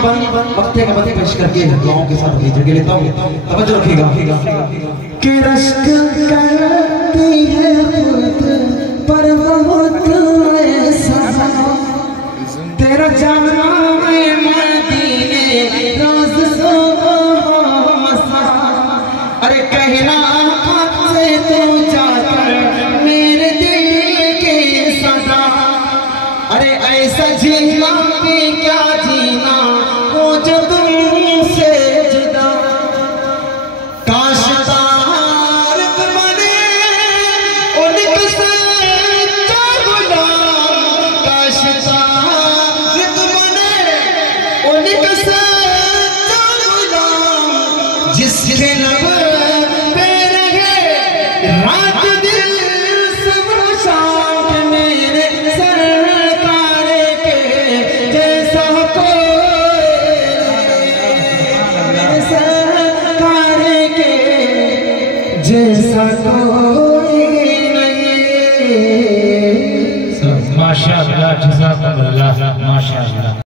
मत्थे का मत्थे पेश करके दुआओं के साथ अगली जगह लेता हूँ। तवज्जो रखिएगा कि रश्क करती है खुद पर बहुत ऐसा तेरा जाना है मदीने रोज सुबह मसा। अरे कहना से तू जाकर मेरे दिल के सदा। अरे ऐसा जीना भी क्या जीना वो जो तुमसे जुदा। काश तारक बने उनके सच्चा गुलाम। काश तारक बने उनके सच्चा गुलाम जिसके लब पे रहे रात दिन सुबह शाम के मेरे सरकार के जैसा कोई मेरे सरकार के जैसा कोई नहीं। माशाअल्लाह, जज़ाकल्लाह, माशाअल्लाह।